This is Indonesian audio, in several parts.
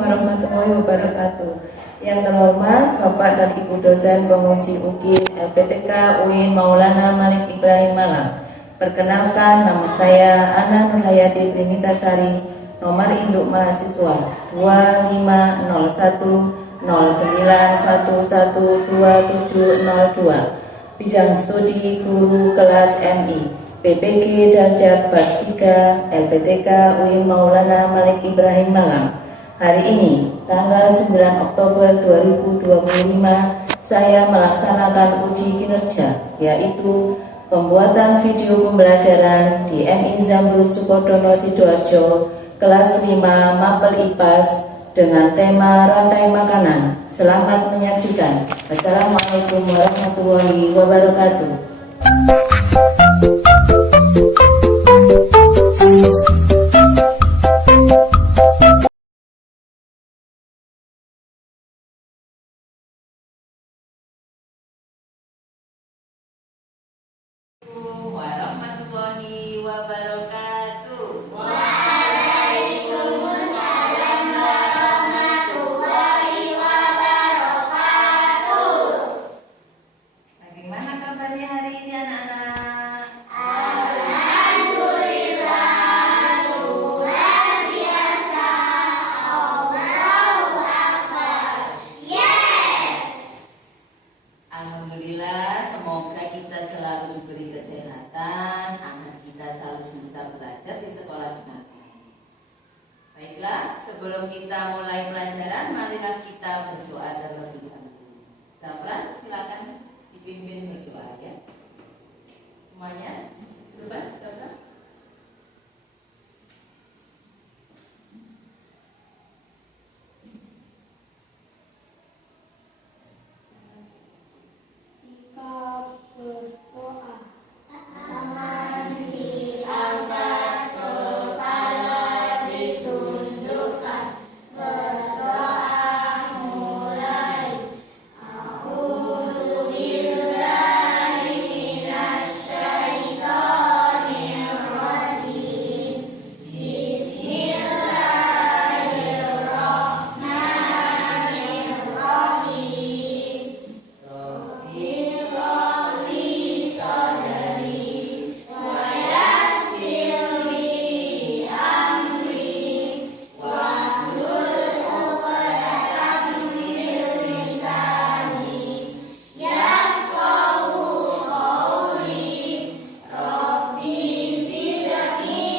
warahmatullahi wabarakatuh. Yang terhormat Bapak dan Ibu dosen penguji UGI LPTK UIN Maulana Malik Ibrahim Malang. Perkenalkan, nama saya Ana Nurhayati Primitasari, nomor induk mahasiswa 250109112702, bidang studi guru kelas MI, PPG Darjat Bars 3 LPTK UIN Maulana Malik Ibrahim Malang. Hari ini, tanggal 9 Oktober 2025, saya melaksanakan uji kinerja, yaitu pembuatan video pembelajaran di MI Zamrud Sukodono Sidoarjo, kelas 5 Mapel IPAS, dengan tema rantai makanan. Selamat menyaksikan. Wassalamualaikum warahmatullahi wabarakatuh. Warahmatullahi wabarakatuh. Waalaikumsalam warahmatullahi wabarakatuh. Bagaimana kabarnya hari ini anak-anak? Alhamdulillah, luar biasa. Allahu Akbar. Yes. Alhamdulillah, semoga kita selalu diberi kesehatan agar kita selalu bisa belajar di sekolah dengan baik. Baiklah, sebelum kita mulai pelajaran, marilah kita berdoa terlebih dahulu. Zafran, silakan dipimpin berdoa ya. Semuanya, Zafran. Kita berdoa. Tangan diangkat, kepala ditundukkan. Berdoa mulai. A'udzubillahi minasyaitonir rajim. Bismillahirrahmanirrahim. Bismillah sadri wa yassirli amri wahlul 'uqdatam min lisani yafqahu qawli. Rabbi zidni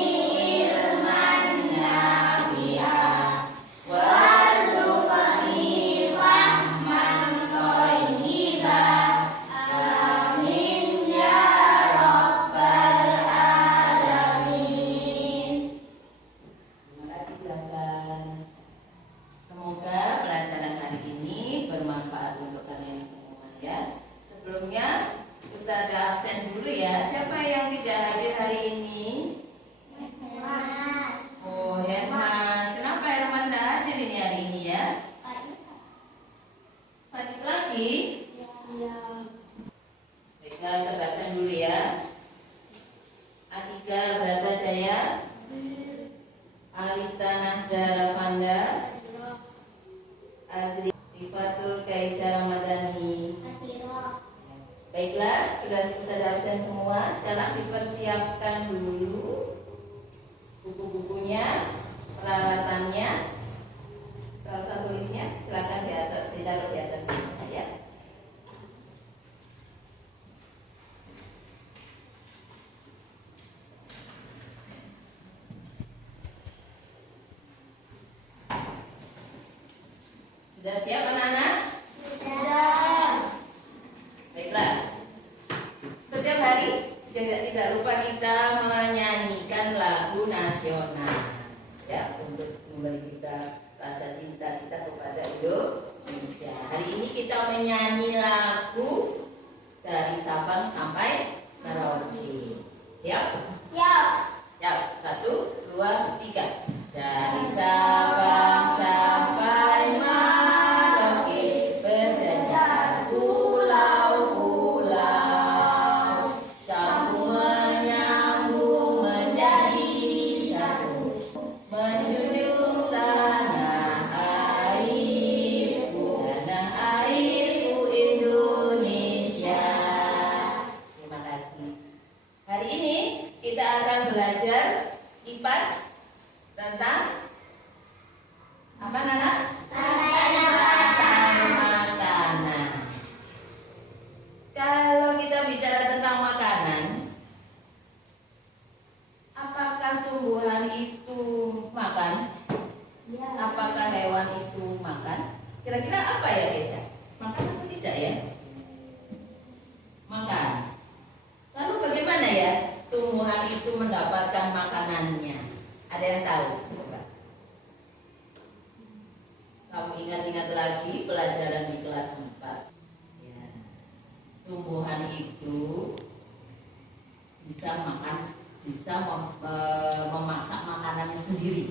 ilman nafi'a warzuqni fahman thayyiban. Amin ya rabbal alamin. Terima kasih Zafran. Semoga pelajaran hari ini bermanfaat untuk kalian semua ya. Sebelumnya Ustazah absen dulu ya. Siapa yang tidak hadir hari ini? Oh, Hermas. Kenapa Hermas tidak hadir ini hari ini ya? Sakit lagi? Baiklah, Ustazah absen dulu ya. Atika Bratajaya, Alita Nahda Ravanda, Azri Rifatul Kaisar Madani. Baiklah, sudah absen semua. Sekarang dipersiapkan dulu buku-bukunya, peralatannya, peralatan tulisnya. Silakan ditaruh di atas meja ya. Sudah siap anak-anak? Sudah. Baiklah. Setiap hari tidak lupa kita menyanyikan lagu nasional ya, untuk memberi kita rasa cinta kita kepada Indonesia. Hari ini kita menyanyi lagu dari Sabang sampai Merauke. Siap? Siap. Siap. 1, 2, 3. Dari Sabang sampai Merauke berjajar pulau-pulau, sambung menyambung menjadi satu, menjunjung tanah IPAS tentang apa Nana? Rantai Makanan. Kalau kita bicara tentang makanan, apakah tumbuhan itu makan? Apakah hewan itu makan? Kira-kira apa ya guys ya? Makan atau tidak ya? Makan. Lalu bagaimana ya tumbuhan itu mendapatkan makanannya? Ada yang tahu? Coba. Kamu ingat-ingat lagi pelajaran di kelas 4. Ya. Tumbuhan itu bisa makan, bisa memasak makanannya sendiri.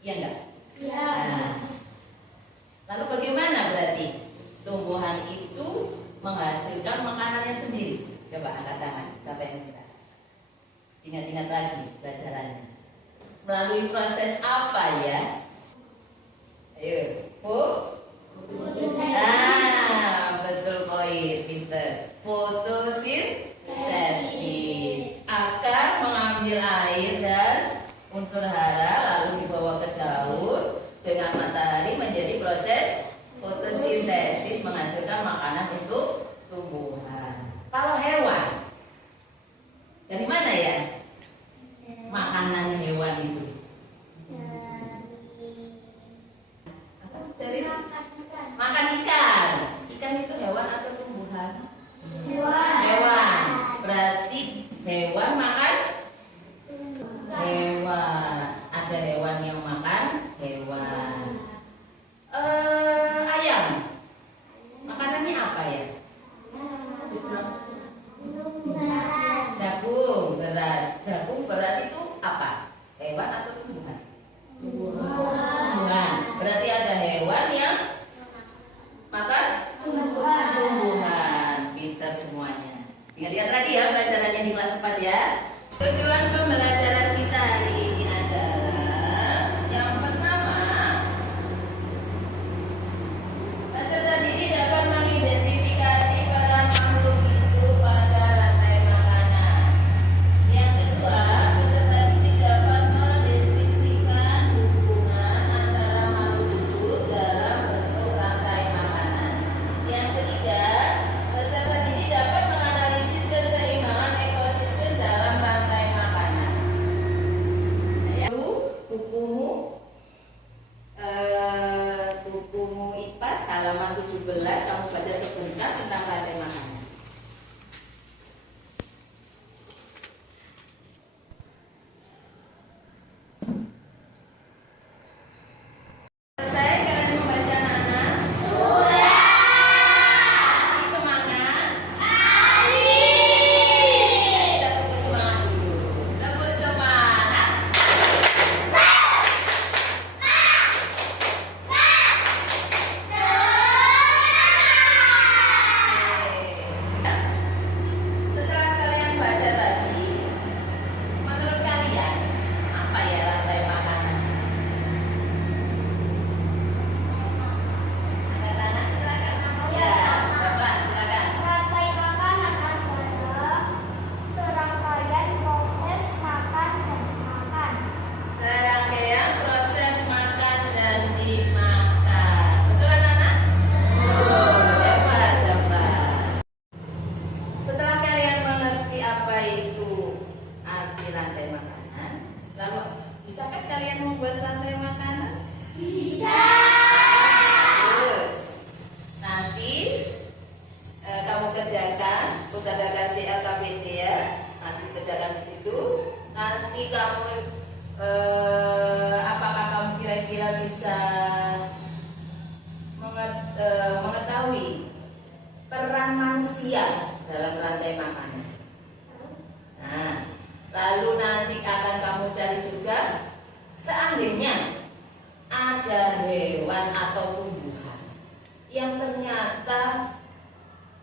Iya enggak? Iya. Nah, lalu bagaimana berarti tumbuhan itu menghasilkan makanannya sendiri? Coba angkat tangan, siapa yang bisa? Ingat-ingat lagi pelajarannya. Melalui proses apa ya? Ayo, betul Koir, pinter. Fotosintesis. Akar mengambil air dan unsur hara lalu dibawa ke daun dengan matahari menjadi proses fotosintesis menghasilkan makanan untuk tumbuhan. Kalau hewan, dari mana ya makanan hewan itu? Dari makan ikan. Ikan itu hewan atau tumbuhan? Hewan. Berarti hewan makan hewan. Ada hewan yang makan hewan. Ayam. Makanannya apa ya? Jagung, beras. Jagung, beras itu apa? Hewan atau tumbuhan? Tumbuhan. Berarti ada hewan yang makan tumbuhan. Pintar semuanya. Ingat-ingat lagi ya pelajarannya di kelas 4 ya. Tujuan pembelajaran kita hari ini adalah yang pertama, peserta didik dapat mengidentifikasi peran makhluk hidup pada rantai makanan. Yang kedua, peserta didik dapat mendeskripsikan hubungan antara makhluk hidup dalam bentuk rantai makanan. Yang ketiga, peserta didik dapat menganalisis keseimbangan ekosistem dalam rantai makanan. Bukumu IPAS halaman 17, kamu baca sebentar tentang rantai makanan. Selesai kalian membaca anak-anak? Sudah. Kasih semangat. Kita tepuk semangat dulu. Tepuk semangat. Setelah kalian baca tadi, menurut kalian apa ya rantai makanan? Angkat tangan, silakan. Ya, Bapak, silakan. Rantai makanan adalah serangkaian proses makan dan dimakan. Serangkaian proses makan dan dimakan. Betul anak-anak? Cepat. Setelah kalian mengerti apa itu arti rantai makanan, lalu bisakah kalian membuat rantai makanan? Bisa. Terus nanti kamu kerjakan, Ustazah kasih LKPD ya. Nanti kerjakan di situ. Nanti kamu apakah kamu kira-kira bisa mengetahui peran manusia dalam rantai makanan? Nah, lalu nanti akan kamu cari juga seandainya ada hewan atau tumbuhan yang ternyata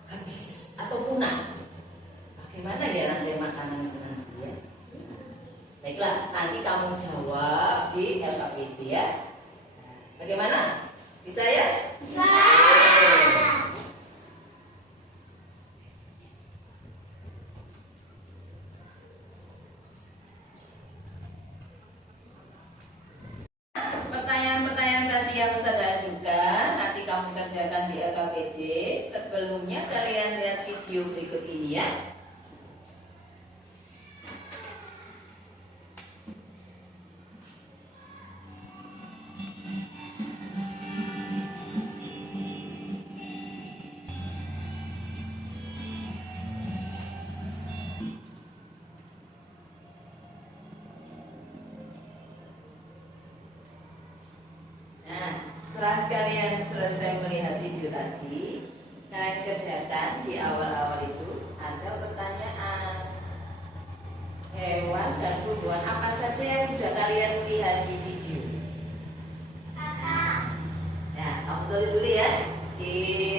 habis atau punah, bagaimana ya rantai makanan itu nanti ya? Baiklah, nanti kamu jawab di LKPD ya. Bagaimana? Bisa ya? Bisa. sebelumnya kalian lihat video berikut ini ya. Setelah kalian selesai melihat video tadi, kalian kerjakan di awal-awal itu ada pertanyaan hewan dan tumbuhan apa saja yang sudah kalian lihat di video. Ya, kamu tulis dulu ya di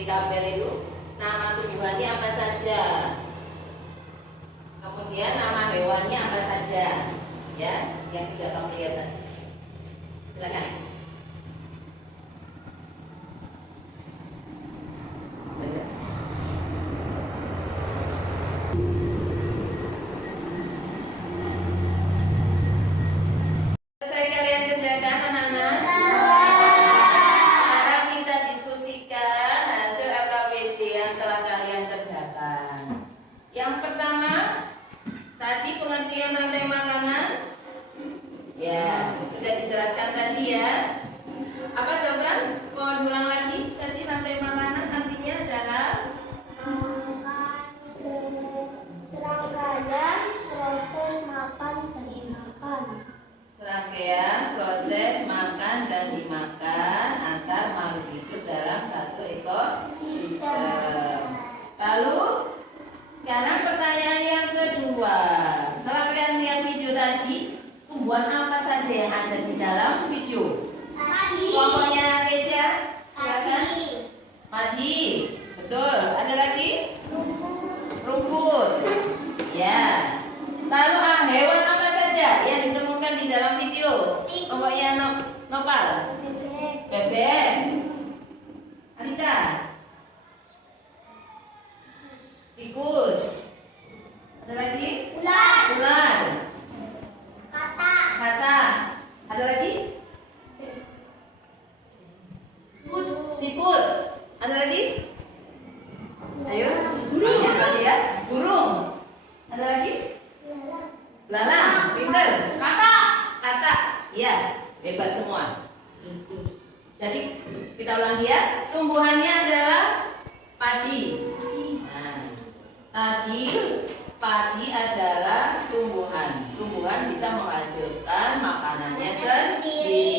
tabel itu nama tumbuhannya apa saja, kemudian nama hewannya apa saja, ya yang sudah kamu lihat tadi. Silakan. Yang pertama, tadi pengertian rantai makanan, ya sudah dijelaskan tadi ya. Apa Zafran? Mau ulang lagi? Tadi rantai makanan artinya adalah serangkaian proses makan dan dimakan. serangkaian proses makan dan dimakan antar makhluk hidup dalam satu ekosistem. Lalu sekarang pertanyaan yang kedua. Setelah kalian lihat video tadi, tumbuhan apa saja yang ada di dalam video? Pokoknya Keisha, silakan. Padi, betul. Ada lagi? Rumput. Ya. Lalu hewan apa saja yang ditemukan di dalam video? Pokoknya Nopal. Bebek. Anita. Tikus. Ada lagi? Ular. Kata. Ada lagi? Siput. Ada lagi? Ayo. Burung. Ya. Burung. Ada lagi? Lalang. Pinter. Kata. Ya. Hebat semua. Jadi kita ulang ya. Tumbuhannya adalah padi. Tadi padi adalah tumbuhan. Tumbuhan bisa menghasilkan makanannya sendiri.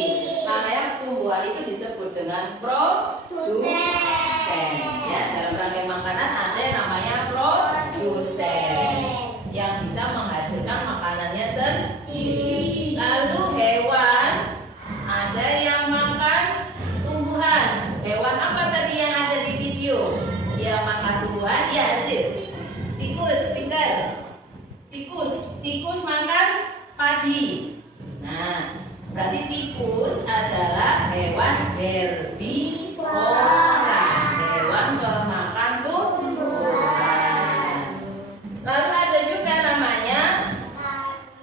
Makanya tumbuhan itu disebut dengan produsen. Ya, dalam rantai makanan ada yang namanya produsen yang bisa menghasilkan makanannya sendiri. Lalu hewan ada yang makan tumbuhan. Hewan apa tadi yang ada di video? Yang makan tumbuhan, ya hasil. Tikus, pintar. Tikus makan padi. Nah, berarti tikus adalah hewan herbivora, hewan pemakan tumbuhan. Lalu ada juga namanya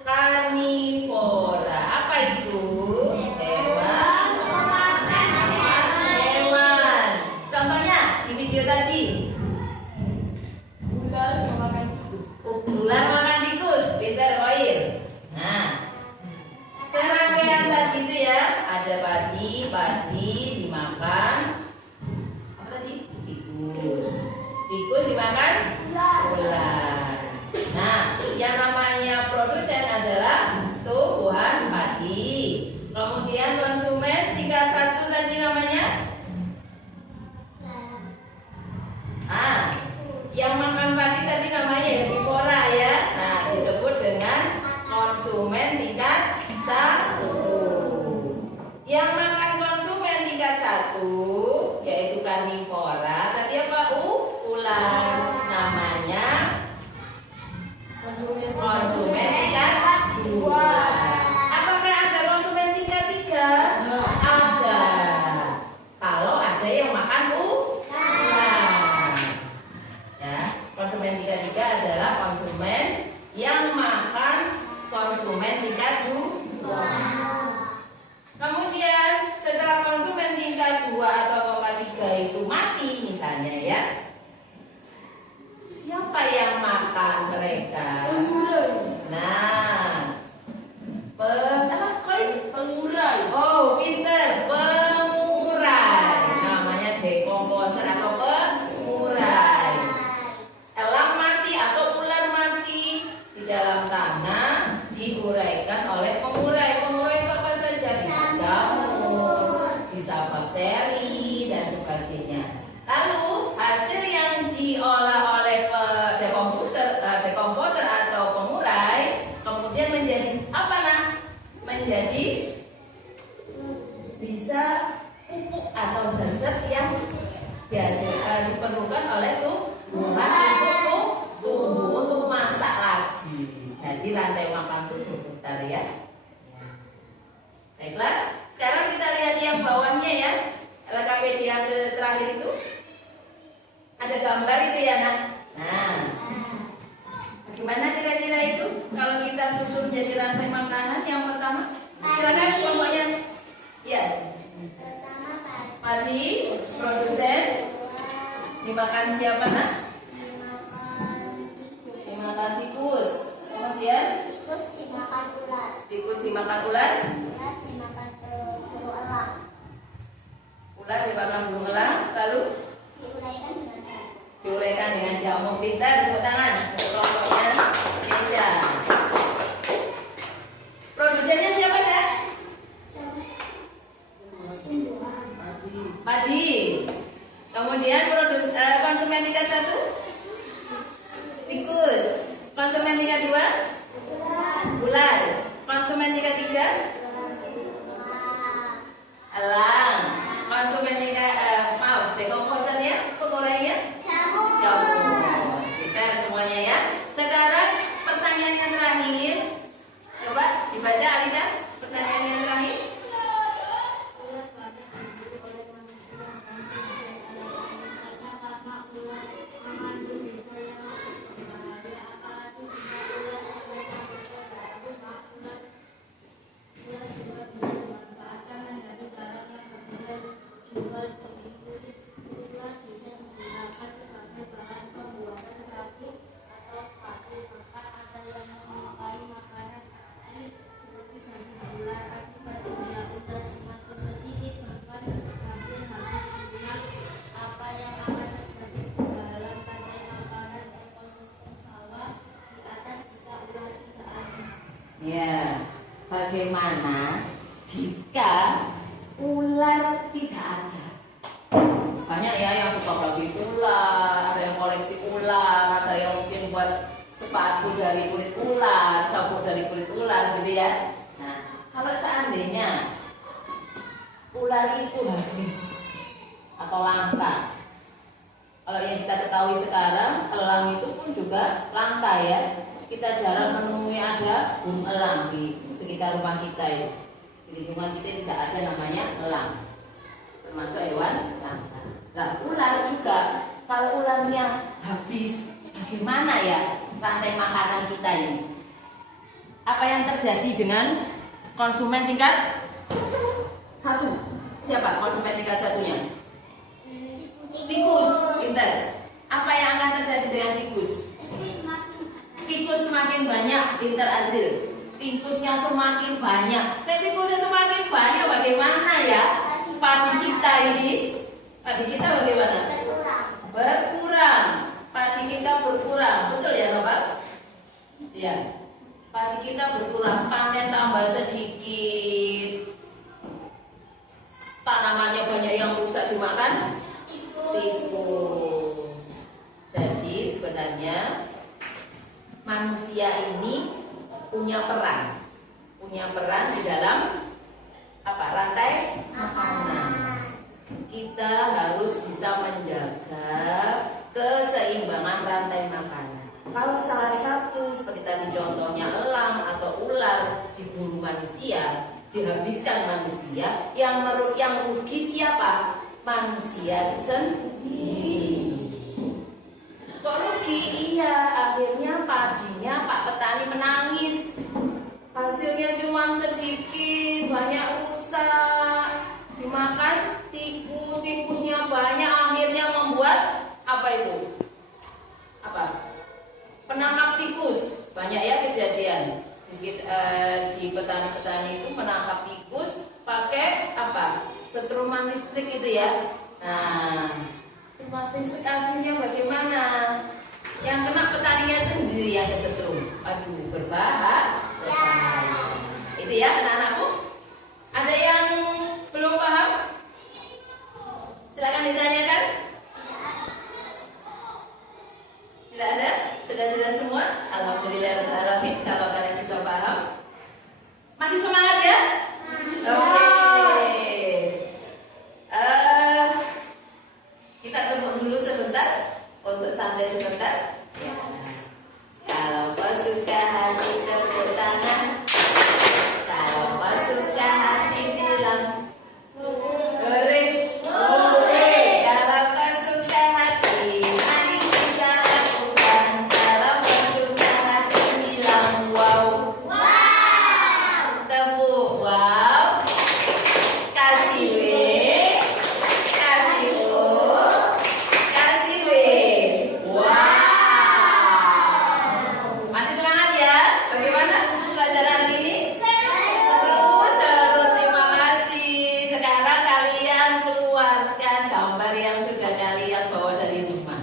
karnivora. Apa itu? Hewan pemakan hewan. Contohnya di video tadi. Ular makan tikus, pintar Oir. Nah, serangkaian tadi itu ya, ada padi dimakan. Apa tadi? Tikus dimakan ular. Nah, yang namanya produsen adalah tumbuhan padi. Kemudian konsumen tingkat 1 tadi namanya yang makan padi tadi namanya herbivora ya. Nah, disebut dengan konsumen tingkat 1. Yang makan konsumen tingkat 1 yaitu karnivora. Tadi apa? Ular. Namanya konsumen tingkat 2. Apakah ada konsumen tingkat 3? Ada. Kalau ada yang makan konsumen tingkat 3 adalah konsumen yang makan konsumen tingkat 2. Kemudian setelah konsumen tingkat 2 atau tingkat 3 itu mati misalnya ya, diperlukan oleh pengurai. Pengurai itu apa saja? Bisa jamur, bisa bakteri dan sebagainya. Lalu hasil yang diolah oleh dekomposer atau pengurai kemudian menjadi apa nak? Menjadi bisa pupuk atau zat-zat yang diperlukan oleh tumbuhan untuk tumbuh untuk masak lagi. Jadi rantai makan itu berputar ya. Baiklah, sekarang kita lihat yang bawahnya ya. LKPD yang terakhir itu ada gambar itu ya nak. Nah, bagaimana kira-kira itu kalau kita susun jadi rantai makanan yang pertama? Silakan kelompoknya. Ya. Padi, produsen, dimakan siapa nak? Dimakan tikus. Kemudian Tikus dimakan ular. tikus dimakan ular. Ular dimakan burung elang. Ular dimakan burung elang. Lalu Diuraikan dengan jamu. diuraikan dengan jamu. Pintar, tepuk tangan untuk kelompoknya Nesya. Produsennya siapa ya? Padi. Kemudian konsumen tingkat 1 tikus. Konsumen tingkat 2 ular. Konsumen tingkat 3 elang. Konsumen tingkat dekomposernya, pengurainya jamur. Kita semuanya ya. Sekarang pertanyaan yang terakhir. Coba dibaca Alika. Pertanyaan yang terakhir. Ya, bagaimana jika ular tidak ada? Banyak ya yang suka bagi ular, ada yang koleksi ular, ada yang mungkin buat sepatu dari kulit ular, sabuk dari kulit ular gitu ya. Nah, kalau seandainya ular itu habis atau langka, kalau yang kita ketahui sekarang elang itu pun juga langka ya. Kita jarang menemui ada burung elang di sekitar rumah kita ya. Di lingkungan kita tidak ada namanya elang, termasuk hewan langka. Nah, ular juga, kalau ularnya habis, bagaimana ya rantai makanan kita ini? Apa yang terjadi dengan konsumen tingkat 1? Siapa konsumen tingkat 1-nya? Tikus. Pintar. Apa yang akan terjadi dengan tikus? Tikus semakin banyak, pintar Azil. Tikusnya semakin banyak. Tikusnya semakin banyak, bagaimana ya? Padi kita ini, padi kita bagaimana? Berkurang. Padi kita berkurang, betul ya Bapak? Iya. Padi kita berkurang, panen tambah sedikit. Tanamannya banyak yang rusak dimakan tikus. Jadi sebenarnya manusia ini punya peran di dalam apa? Rantai makanan. Kita harus bisa menjaga keseimbangan rantai makanan. Kalau salah satu seperti tadi contohnya elang atau ular diburu manusia, dihabiskan manusia, yang rugi siapa? Manusia sendiri. Kok rugi? Iya, akhirnya padinya Pak Petani menangis. Hasilnya cuma sedikit, banyak rusak, dimakan tikus, tikusnya banyak, akhirnya membuat apa itu? Apa? Penangkap tikus. Banyak ya kejadian di petani-petani itu menangkap tikus pakai apa? Setruman listrik itu ya. Nah, akhirnya bagaimana? Yang kena petaninya sendiri yang kesetrum. Aduh, berbahaya. Gitu ya anak-anakku. Ada yang belum paham? Silakan ditanyakan. Tidak ada? Sudah jelas semua? Alhamdulillahirrahmanirrahim. Kalau kalian sudah paham, masih semangat ya? Oke. Kita tunggu dulu sebentar untuk santai sebentar. Kalau kau suka hati tepuk tangan. Kalau kau suka hati bilang hore. Kalau kau suka hati mari kita lakukan. Kalau kau suka hati bilang wow. Tepuk wow. Kasih W. Kasih O. Kasih W. Wow. Masih semangat ya? Bagaimana pelajaran ini? Seru. Terima kasih. Sekarang kalian keluarkan gambar yang sudah kalian bawa dari rumah.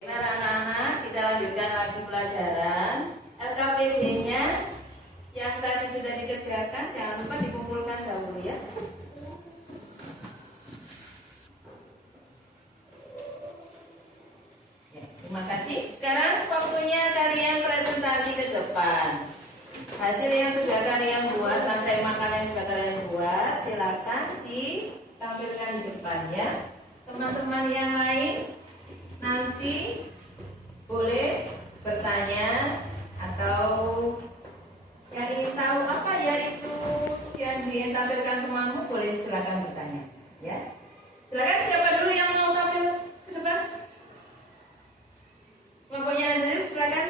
Sekarang anak-anak kita lanjutkan lagi pelajaran. LKPD-nya yang tadi sudah dikerjakan jangan lupa dikumpulkan dahulu ya. Terima kasih. Sekarang waktunya kalian presentasi ke depan. Hasil yang sudah kalian buat, rantai makanan yang sudah kalian buat, silakan ditampilkan di depan ya. Teman-teman yang lain nanti boleh bertanya atau yang ingin tahu apa ya itu yang ditampilkan temanmu, boleh silakan bertanya ya. Silakan, siapa dulu yang mau tampil ke depan? Kelompoknya Azril, silakan.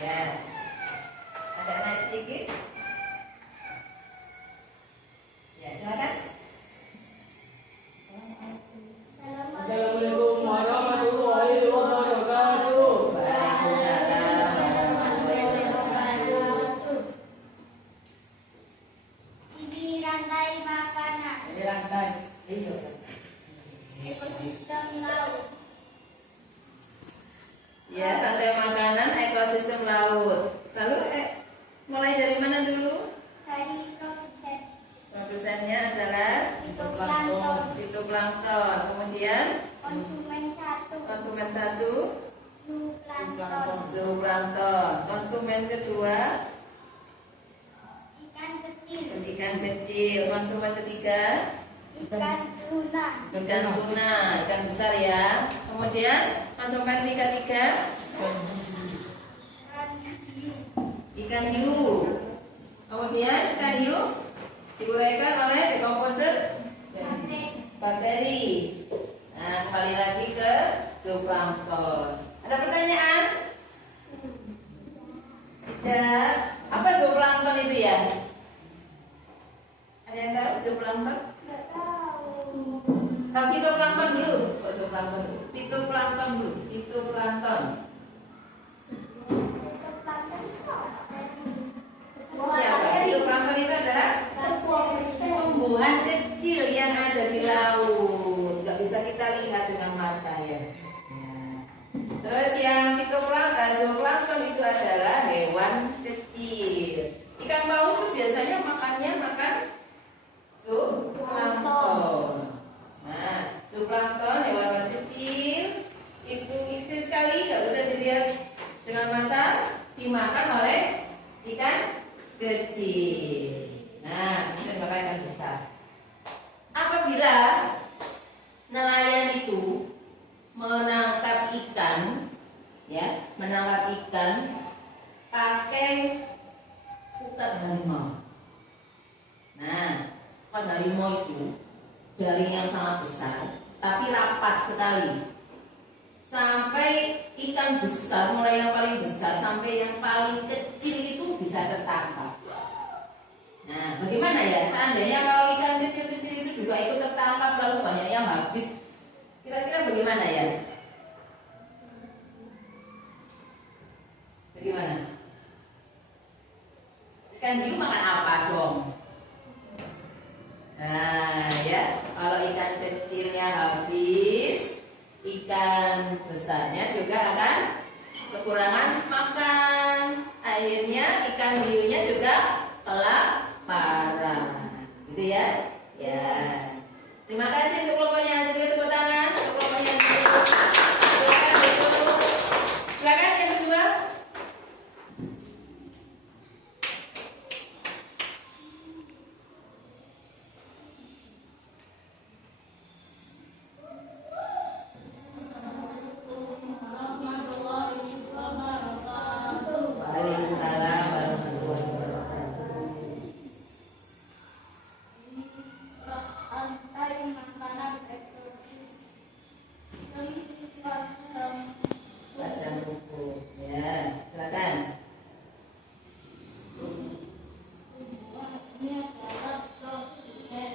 Ya. Agak naik sedikit. Ya, silakan. Assalamualaikum warahmatullahi wabarakatuh. Waalaikumsalam warahmatullahi wabarakatuh. Ini rantai makanan. Ekosistem laut. Ya, rantai makanan ekosistem laut. Lalu mulai dari mana dulu? Dari produsen. Produsennya adalah Fitoplankton. fitoplankton. Kemudian Konsumen satu. konsumen satu Zooplankton. zooplankton. Konsumen kedua Ikan kecil. ikan kecil. Konsumen ketiga Ikan tuna. ikan tuna, ikan besar ya. Kemudian konsumen ketiga ikan hiu. Kemudian ikan hiu diuraikan oleh decomposer bakteri. Nah, kembali lagi ke zooplankton. Ada pertanyaan? Tidak. Apa zooplankton itu ya? Ada yang tahu zooplankton? Nggak tahu. Fitoplankton dulu. Kok zooplankton dulu? Fitoplankton dulu. Fitoplankton. Fitoplankton itu apa? Ya, fitoplankton itu adalah Sebuah tumbuhan kecil yang ada di laut. Gak bisa kita lihat dengan mata ya. Terus yang fitoplankton, zooplankton itu adalah hewan kecil. Ikan paus itu biasanya makannya makan zooplankton. Nah, zooplankton hewan kecil itu kecil sekali, gak bisa dilihat dengan mata, dimakan oleh ikan kecil. Nah, kemudian makan ikan besar. Apabila nelayan itu menangkap ikan, ya, menangkap ikan pakai pukat harimau. Nah, pukat harimau itu jaring yang sangat besar, tapi rapat sekali. Sampai ikan besar, mulai yang paling besar sampai yang paling kecil itu bisa tertangkap. Nah, bagaimana ya? Seandainya kalau ikan kecil-kecil itu juga ikut tertangkap lalu banyak yang habis, kira-kira bagaimana ya? Bagaimana? Ikan hiu makan apa dong? Nah, ya, kalau ikan kecilnya habis, ikan besarnya juga akan kekurangan makan. Akhirnya ikan hiunya juga kelaparan. Gitu ya? Ya. Terima kasih untuk kelompoknya. Sedikit tepuk tangan untuk kelompoknya. Silakan duduk. Silakan yang kedua. Waalaikumsalam warahmatullahi wabarakatuh. Rantai makanan eksotis. Baca buku. Ya, silakan. Ini adalah produsen.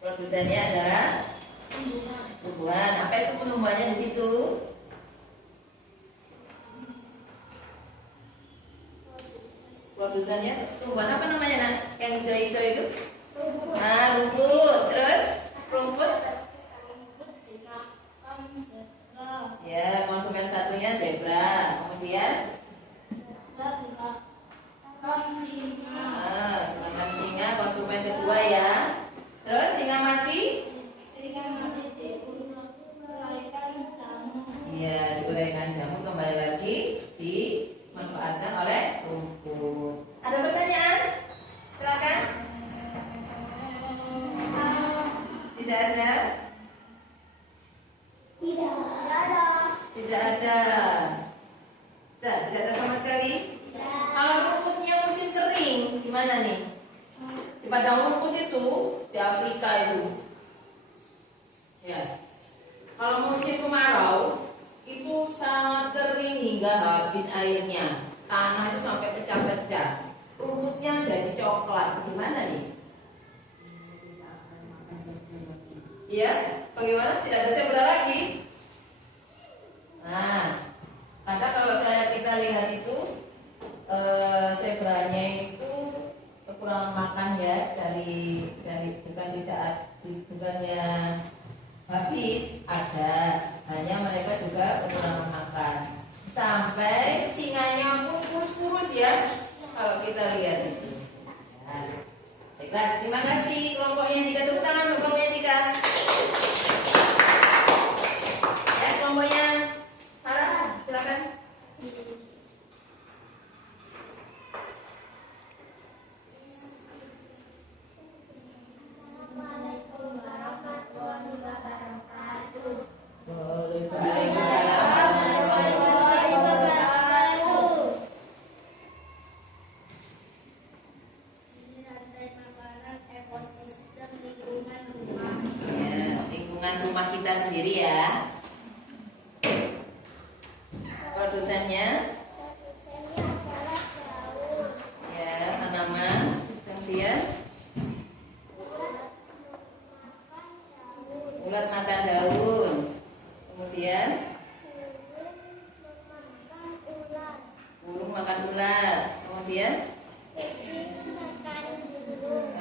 Produsennya adalah tumbuhan. Apa itu penumbuhannya di situ? Produsennya tumbuhan apa namanya, Nak? Yang hijau-hijau itu? Nah, rumput. Terus rumput? Ya, konsumen satunya zebra. Kemudian makan singa, konsumen kedua ya. Terus singa mati? Iya, digorengkan jamu kembali lagi dimanfaatkan oleh rumput. Ada pertanyaan? Silakan. Tidak ada? Tidak ada. Tidak ada sama sekali. Kalau rumputnya musim kering, gimana nih? Di padang rumput itu, di Afrika itu. Ya. Kalau musim kemarau, itu sangat kering hingga habis airnya. Tanah itu sampai pecah-pecah. Rumputnya jadi coklat. Gimana nih? Iya, bagaimana? Tidak ada zebra lagi. Nah, maka kalau kita lihat itu zebranya itu kekurangan makan ya, dari bukannya habis, ada, hanya mereka juga kekurangan makan. Sampai singanya pun kurus-kurus ya, kalau kita lihat itu. Nah, baiklah, terima kasih kelompoknya tiga, tepuk tangan untuk kelompoknya tiga. Ya, kelompoknya Sarah, silakan. Assalamualaikum warahmatullahi wabarakatuh. Waalaikumsalam warahmatullahi wabarakatuh. Ini rantai makanan ekosistem lingkungan rumah. Ya, lingkungan rumah kita sendiri ya. Produsennya adalah daun. ya tanaman, kemudian ulat makan daun, kemudian burung makan ulat, kemudian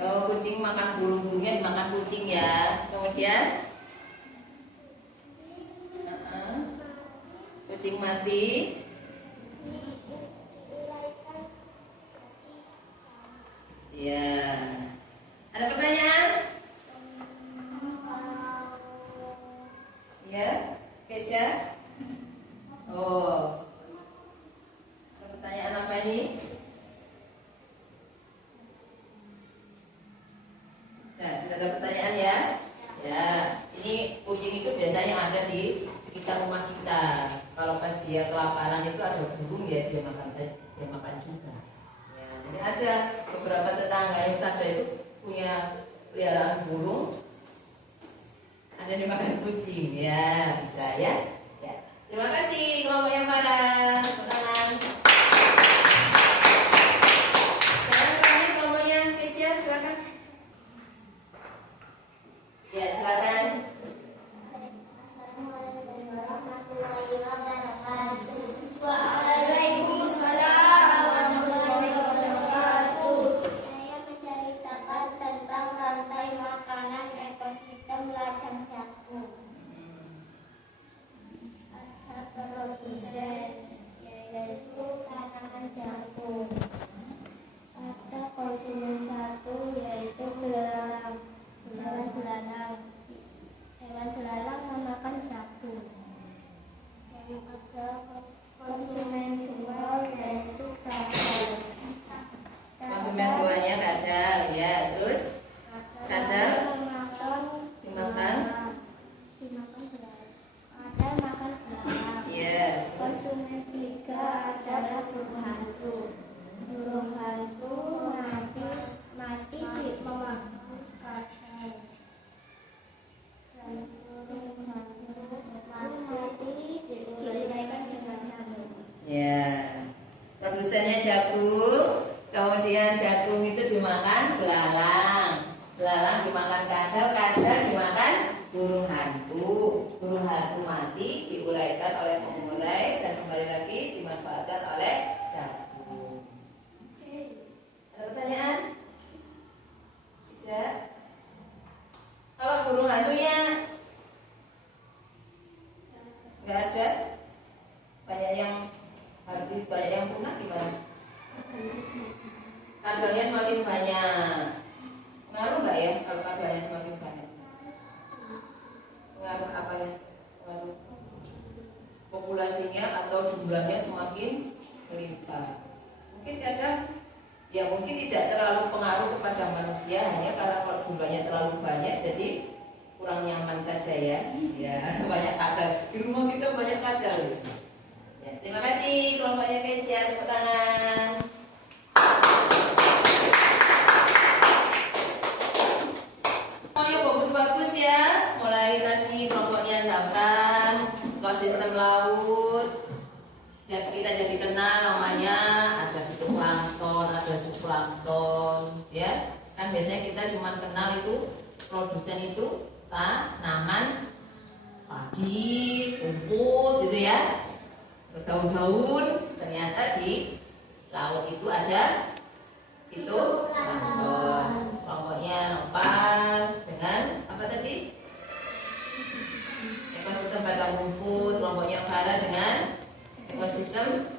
kucing makan burung-burungnya dimakan kucing ya, kemudian kucing mati. Ya, ada pertanyaan? Ya, Keisha. Oh, ada pertanyaan apa ini? Nah, sudah ada pertanyaan ya? Ya, ini kucing itu biasanya ada di sekitar rumah kita. Kalau pas dia kelaparan itu ada burung ya dia makan juga. Ya, ini ada beberapa tetangga yang saja itu punya peliharaan burung. Ada dimakan kucing ya, bisa ya. Ya. Terima kasih kelompok yang parah. Tepuk tangan. Sekarang terakhir kelompok yang Kesia, silakan. Ya, silakan. Assalamualaikum warahmatullahi wabarakatuh. Waalaikumsalam warahmatullahi wabarakatuh. Saya menceritakan tentang rantai makanan ekosistem ladang jagung. Ada produsen, yaitu tanaman jagung. Ada konsumen satu, yaitu belalang. Hewan belalang memakan jagung. Yang ada konsumen dua, yaitu kadal. Konsumen duanya kadal ya. Terus kadal dimakan belalang. Kadal makan belalang. ya. Konsumen tiga adalah burung hantu. Burung hantu mati memakan kadal. Dan burung hantu mati diuraikan dengan jagung. Ya. Produsennya jagung, kemudian jagung itu dimakan belalang. Belalang dimakan kadal, kadal dimakan burung hantu. Burung hantu mati diuraikan oleh pengurai dan kembali lagi dimanfaatkan oleh jagung. Ada pertanyaan? Tidak. Kalau burung hantunya nggak ada, banyak yang habis, banyak yang punah, gimana? Kadalnya semakin banyak. Pengaruh nggak ya kalau kadalnya semakin banyak? Pengaruh apa ya? Pengaruh populasinya atau jumlahnya semakin melimpah. Mungkin kadang ya mungkin tidak terlalu pengaruh kepada manusia, hanya karena kalau jumlahnya terlalu banyak jadi kurang nyaman saja ya. Ya, banyak kadal. Di rumah kita banyak kadal. Ya, terima kasih kelompoknya Kesia, tepuk tangan. Semuanya bagus-bagus ya. Mulai tadi kelompoknya Zafran, ekosistem laut. Ya, kita jadi kenal namanya, ada fitoplankton, ada zooplankton, ya. Kan biasanya kita cuma kenal itu produsen itu tanaman, padi, rumput gitu ya. Daun-daun, ternyata di laut itu ada fitoplankton. Kelompoknya nopal dengan apa tadi? Ekosistem padang rumput. Kelompoknya Farah dengan ekosistem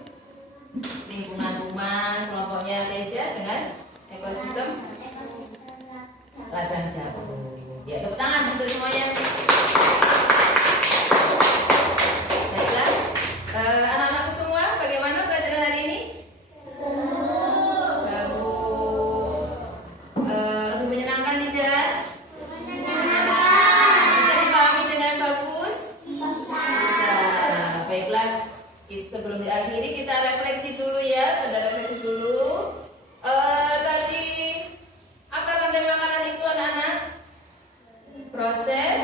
lingkungan rumah. Kelompoknya Kesia dengan ekosistem ladang jagung. Ya, tepuk tangan untuk semuanya. Baiklah, anak-anakku semua, bagaimana pelajaran hari ini? Seru. Lebih menyenangkan tidak? Bisa dipahami dengan bagus? Bisa. Baiklah, sebelum diakhiri kita refleksi dulu ya, sudah refleksi dulu. Tadi apa rantai makanan itu anak-anak? Proses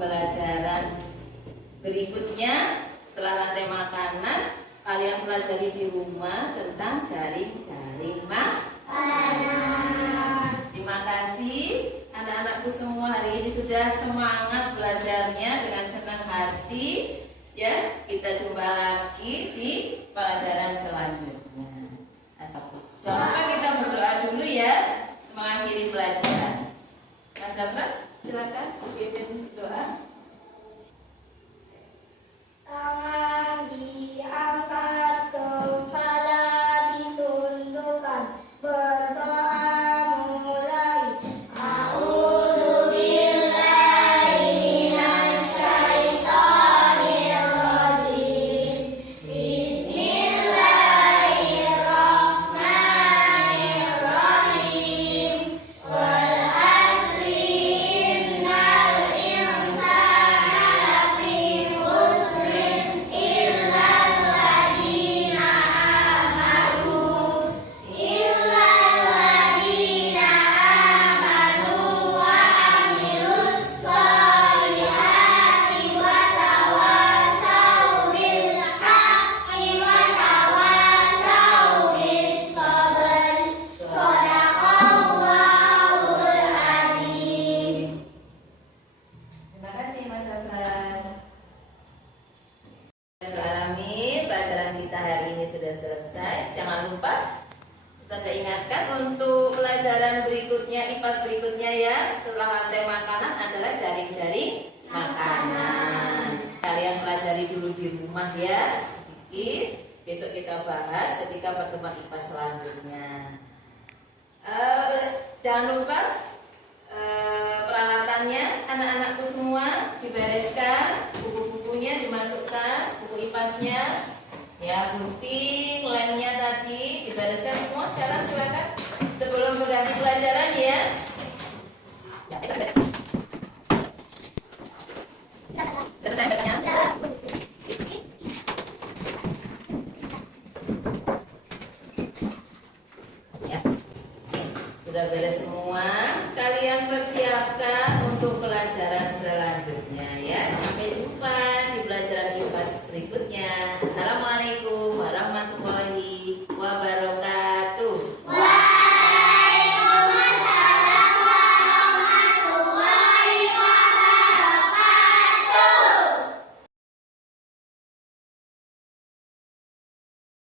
pembelajaran berikutnya setelah rantai makanan, kalian pelajari di rumah tentang jaring-jaring makanan. Terima kasih anak-anakku semua, hari ini sudah semangat belajarnya dengan senang hati. Ya, kita jumpa lagi di pelajaran selanjutnya. Jangan lupa kita berdoa dulu ya, mengakhiri pelajaran. Mas Zafran, silakan pimpin doa. Tangan diangkat, kepala ditundukkan, berdoa mulai. A'udzu billahi minasyaitonir rajim. Bismillahirrahmanirrahim. Wal asri innal insana lafi khusrin illal ladina amanu wa amilus solihati wa tawasau bil haqqi wa tawasau bis sabri. Shadaqallahul adzim. Terima kasih Mas Zafran. Alamin, pelajaran kita hari ini sudah selesai. Jangan lupa Ustaz ingatkan untuk pelajaran berikutnya, IPAS berikutnya ya, setelah rantai makanan adalah jaring-jaring makanan. Kalian pelajari dulu di rumah ya, sedikit. Besok kita bahas ketika pertemuan IPAS selanjutnya. Jangan lupa peralatannya anak-anakku semua dibereskan, buku-bukunya dimasukkan, buku IPAS-nya ya, gunting, lemnya tadi dibereskan semua. Sekarang silakan sebelum berganti pelajaran ya. Selesai bacanya? Ya. Sudah beres semua, kalian persiapkan untuk pelajaran selanjutnya ya. Sampai jumpa.